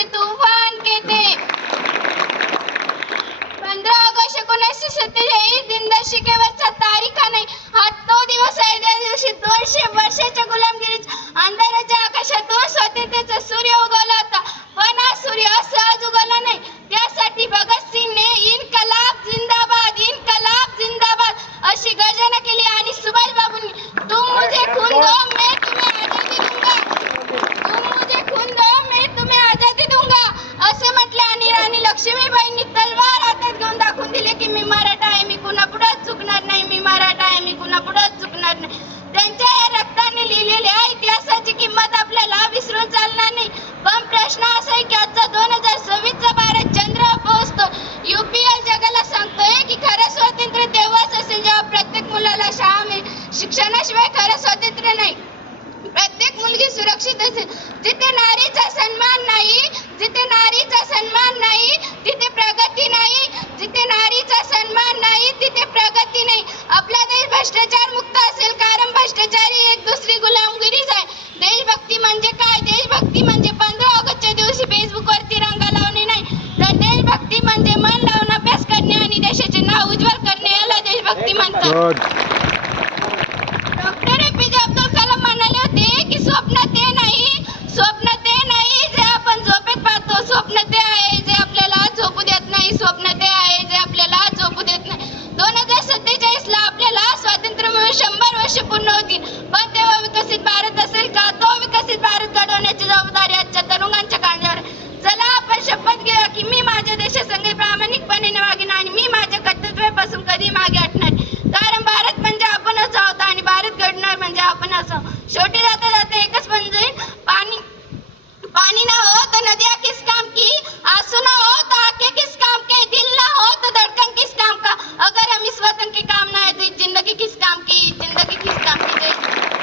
से तूफान कहते. 15 ऑगस्ट 1947 दिनदर्शिकेवरचा तारीख नाही. हा तो दिवस आहे ज्या दिवशी 200 वर्षाच्या गुलामगिरीच्या अंधाराच्या आकाशातून स्वातंत्र्याचा सूर्य उगवला.